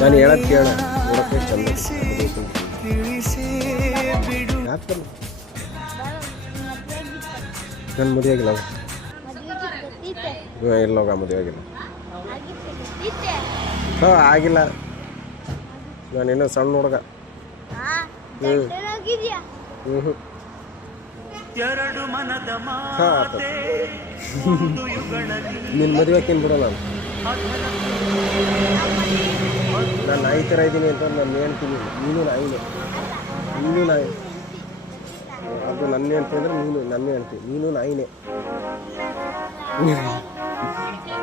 ನಾನು ಹೇಳೋದು ಕೇಳ ನೋಡೋಕ್ಕೆ ಚಂದ ಯಾಕೆ ನನ್ನ ಮದುವೆ ಆಗಿಲ್ಲ ಇಲ್ಲ ಹೋಗ ಮದುವೆ ಆಗಿಲ್ಲ ಹಾಂ ಆಗಿಲ್ಲ ನಾನೇನೋ ಸಣ್ಣ ಹುಡುಗ ಹ್ಞೂ ಹಾಂ ನಿನ್ನ ಮದುವೆಕ್ಕೇನು ಬಿಡೋ ನಾನು ನಾಯಿ ಥರ ಇದ್ದೀನಿ ಅಂತ ನಾನು ಹೇಳ್ತೀನಿ ನೀನು ನಾಯಿನೇ ನೀನು ನಾಯಿ ಅದು ನನ್ನ ಹೇಳ್ತಿದ್ರೆ ನೀನು ನನ್ನ ಹೇಳ್ತೀನಿ ನೀನು ನಾಯಿನೇ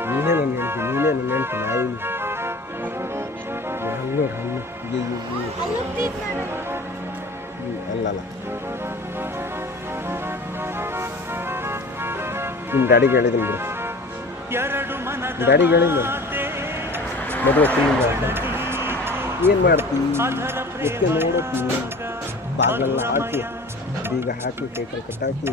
ನೀನೇ ನನ್ನ ಹೇಳ್ತೀನಿ ನೀನೇ ನನ್ನ ಹೇಳ್ತೀನಿ ನಾಯಿ ಹಣ್ಣು ಹಣ್ಣು ಅಲ್ಲಲ್ಲ ನಿಮ್ಮ ಡ್ಯಾಡಿಗೆ ಹೇಳಿದ್ದೀನಿ ಬಿಡು ಡ್ಯಾಡಿಗೆ ಹೇಳಿದ್ದೆ ಮದುವೆ ಏನು ಮಾಡ್ತೀವಿ ಎತ್ತೆ ನೋಡುತ್ತೀನಿ ಬಾಗಿಲೆಲ್ಲ ಹಾಕಿ ಬೀಗ ಹಾಕಿ ಕೈಕಲ್ ಕಟ್ಟಾಕಿ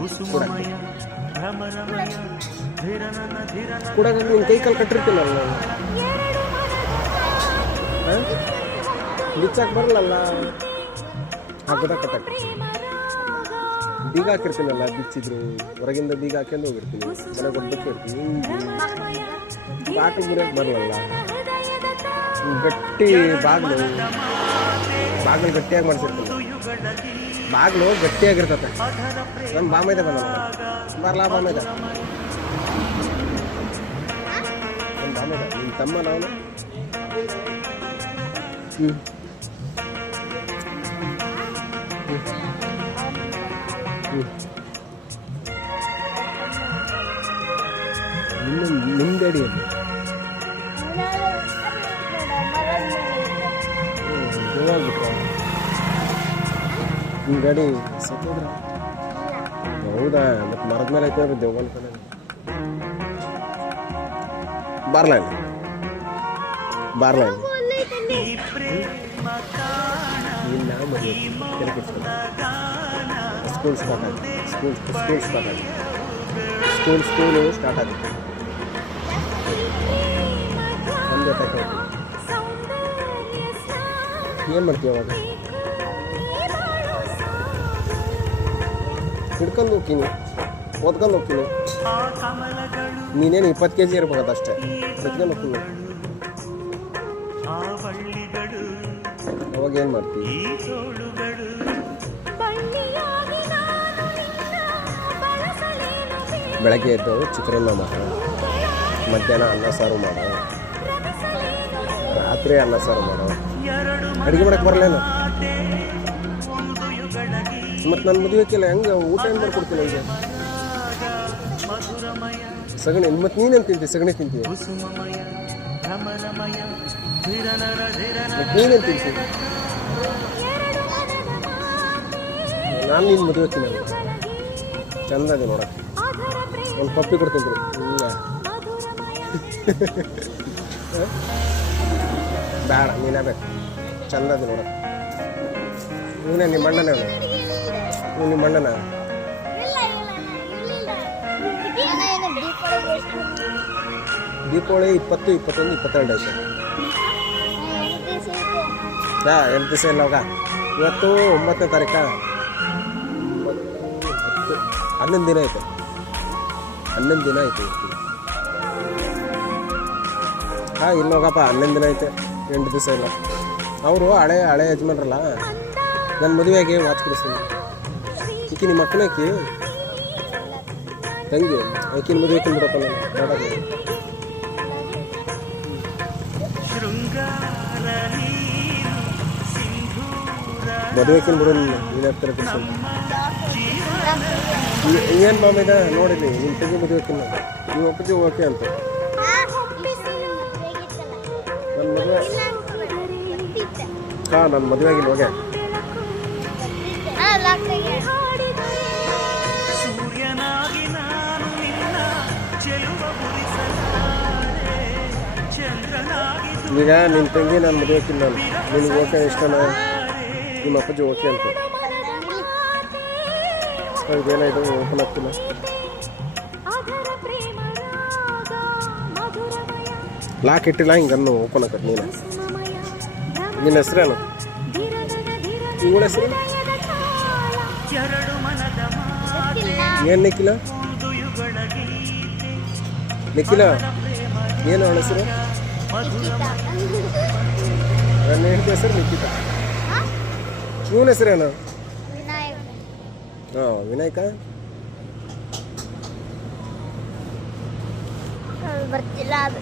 ಕೂಡ ನೀನು ಕೈಕಲ್ ಕಟ್ಟಿರ್ತೀನಲ್ಲ ಬಿಚ್ಚಾಕ ಬರಲ್ಲ ಹಾಕೋದ ಕಟ್ಟಾಕ ಬೀಗ ಹಾಕಿರ್ತೀನಲ್ಲ ಬಿಚ್ಚಿದ್ರು ಹೊರಗಿಂದ ಬೀಗ ಹಾಕೊಂಡು ಹೋಗಿರ್ತೀನಿ ಮನೆಗೆ ಒಬ್ಬಕ್ಕೆ ಇರ್ತೀನಿ ಬಾಟು ಮುರಿಯಕ್ಕೆ ಬರಲ್ಲ ಗಟ್ಟಿ ಬಾಗಿಲು ಗಟ್ಟಿಯಾಗಿ ಮಾಡಿಸಿರ್ತೀನಿ ಬಾಗಿಲು ಗಟ್ಟಿಯಾಗಿರ್ತತೆ ನಮ್ಮ ಬಾಮೈದ ಬಂದ ಬರಲ್ಲ ಬಾಮೈದ ನಮ್ಮ ಬಾಮೈದ ನಿಮ್ಮ ತಮ್ಮ ನಾವು ನಿಮ್ಮ ಗಾಡಿಯಲ್ಲಿ ನಿಮ್ಮ ಗಾಡಿ ಸತ್ತೋದ್ರ ಹೌದಾ ಮತ್ತೆ ಮರದ ಮೇಲೆ ಐತೆ ನೋಡ್ರಿ ದೇವಗಲ್ ಕಡೆ ಬಾರ್ಲ ಇಲ್ಲ ಮದುವೆ ಸ್ಕೂಲ್ ಸ್ಟಾರ್ಟ್ ಆಗುತ್ತೆ ಸ್ಕೂಲು ಸ್ಟಾರ್ಟ್ ಆಗುತ್ತೆ ಒಂದೇ ತಕ್ಕ ಏನು ಮಾಡ್ತೀವಿ ಅವಾಗ ಹಿಡ್ಕೊಂಡು ಹೋಗ್ತೀನಿ ಓದ್ಕೊಂಡು ಹೋಗ್ತೀನಿ ನೀನೇನು 20 kg ಇರ್ಬೋದು ಅಷ್ಟೇ ಹಿಡ್ಕೊಂಡು ಹೋಗ್ತೀನಿ ಅವಾಗ ಏನು ಮಾಡ್ತೀವಿ ಬೆಳಗ್ಗೆ ಎದ್ದು ಚಿತ್ರಾನ್ನ ಮಾಡೋ ಮಧ್ಯಾಹ್ನ ಅನ್ನ ಸಾರು ಮಾಡೋ ರಾತ್ರಿ ಅನ್ನ ಸಾರು ಮಾಡೋ ಅಡುಗೆ ಮಾಡಕ್ಕೆ ಬರಲೇನು ಮತ್ತು ನನ್ನ ಮದುವೆಕ್ಕೆಲ್ಲ ಹೆಂಗೆ ಊಟ ಏನು ಮಾಡ್ಕೊಡ್ತೀನಿ ಈಗ ಸಗಣಿ ಮತ್ತು ನೀನೇನು ತಿಂತೀವಿ ಸಗಣಿ ತಿಂತೀವಿ ನೀನೇನು ತಿಂತೀವಿ ನಾನು ನಿನ್ನ ಮದುವೆ ತಿನ್ನಲ್ಲ ಚಂದ ಅದೇ ನೋಡಕ್ಕೆ ಒಂದು ಪಪ್ಪಿ ಕೊಡ್ತೀನಿ ರೀ ಇಲ್ಲ ಬೇಡ ನೀನೇ ಬೇಕು ಚಂದ ಅದೇ ನೋಡಕ್ಕೆ ನೀನೇ ನಿಮ್ಮ ಅಣ್ಣನೇ ನಿಮ್ಮ ಅಣ್ಣನ ದೀಪಾವಳಿ 20, 21, 22 ಐತೆ ಹಾಂ 2 ದಿವಸ ಇಲ್ಲ ಅವಾಗ ಇವತ್ತು 9ನೇ ತಾರೀಕ 11 ದಿನ ಐತೆ 11 ದಿನ ಐತೆ ಹಾಂ ಇಲ್ಲ ಹೋಗಪ್ಪ 11 ದಿನ ಐತೆ 8 ದಿವಸ ಇಲ್ಲ ಅವರು ಹಳೆ ಯಜಮಾನ್ರಲ್ಲ ನನ್ನ ಮದುವೆಗೆ ವಾಚ್ ಕೊಡಿಸ್ತೀನಿ ಈಕಿ ನಿಮ್ಮ ಮಕ್ಕಳು ಆಕಿ ತಂಗಿ ಆಕಿನ ಮದುವೆ ಬಿಡಪ್ಪ ನಾನು ನೋಡೋದು ಮದುವೆಕಿನ ಬಿಡು ನೀನು ಹತ್ತಿರ ಏನು ಮಾಮಿದ ನೋಡಿದ್ವಿ ನಿಮ್ಮ ತಂಗಿ ಮದುವೆಕಿನ ನೀವು ಒಪ್ಪಿಗೆ ಓಕೆ ಅಂತ ನನ್ನ ಮದುವೆ ಹಾಂ ನನ್ನ ಮದುವೆ ಆಗಿಲ್ಲ ಹೋಗೆ ಈಗ ನಿನ್ನ ತಂಗಿ ನಾನು ಮದುವೆಕಿಲ್ಲ ನಾನು ನಿನಗೆ ಓಕೆ ಇಷ್ಟನಾ ನಿಮ್ಮ ಅಪ್ಪಾಜಿ ಓಕೆ ಅಂತ ಇದೇನಾಯ್ತು ಓಪನ್ ಆಗ್ತಿಲ್ಲ ಲಾಕ್ ಇಟ್ಟಿಲ್ಲ ಹಿಂಗನ್ನು ಓಪನ್ ಆಗತ್ತೆ ನೀನು ನಿನ್ನ ಹೆಸರೇನು? ಇವಳ ಹೆಸರು ಏನು? ನಿಖಿಲ. ನಿಖಿಲ ಏನು ಅವಳ ಹೆಸರು? ನನ್ನ ಹೆಂಡತಿ ಹೆಸರು ನಿಖಿತ. ಇವನ ಹೆಸರೇನು? ಹಾಂ, ವಿನಾಯಕ. ಬರ್ತಿಲ್ಲ ಅದು.